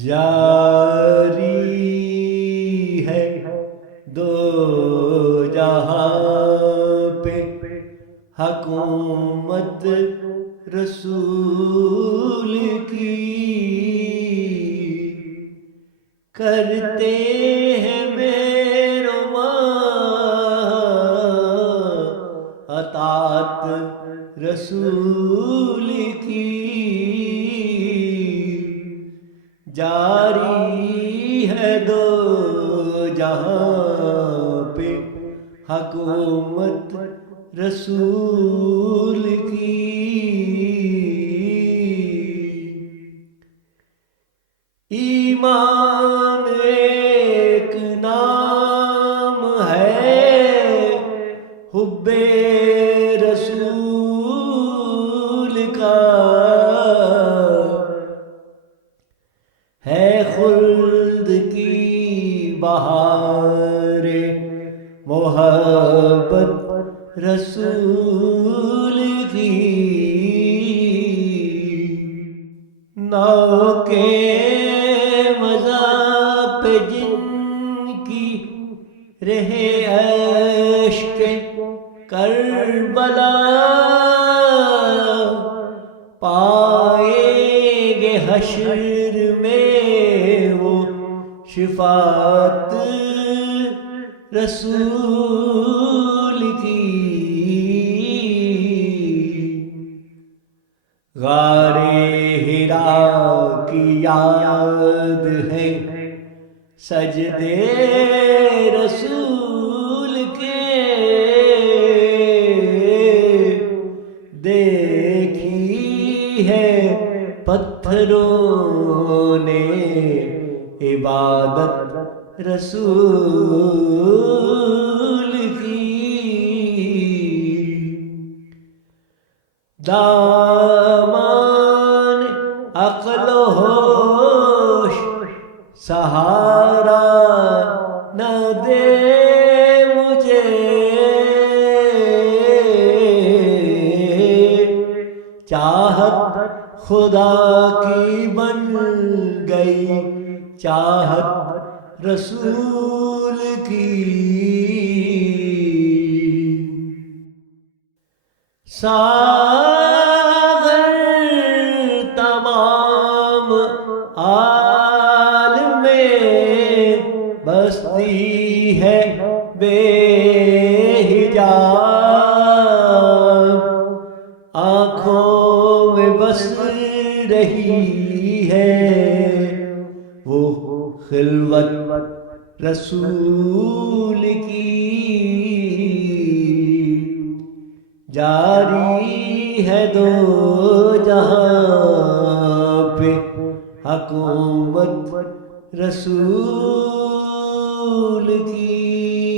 جاری ہے دو جہاں پہ حکومت رسول کی، کرتے ہیں اطاعت رسول کی، جاری ہے دو جہاں پہ حکومت رسول کی۔ ایمان ایک نام ہے، حب رسول کا ہے، خلد کی بہار محبت رسول کی، نو کے مذاق جن کی رہے عشق کربلا، پائیں گے حشر میں وہ شفاعت رسول کی۔ غار حرا کی یاد ہے سجدے رسول کے، دیکھی ہے پتھروں نے عبادت رسول کی، دامان عقل و ہوش سہارا نہ دے مجھے، چاہت خدا کی بن گئی چاہت رسول کی، ساغر تمام عالم بستی ہے بے حجاب، آنکھوں میں بس رہی ہے وہ خلوت رسول کی، جاری ہے دو جہاں پہ حکومت رسول کی۔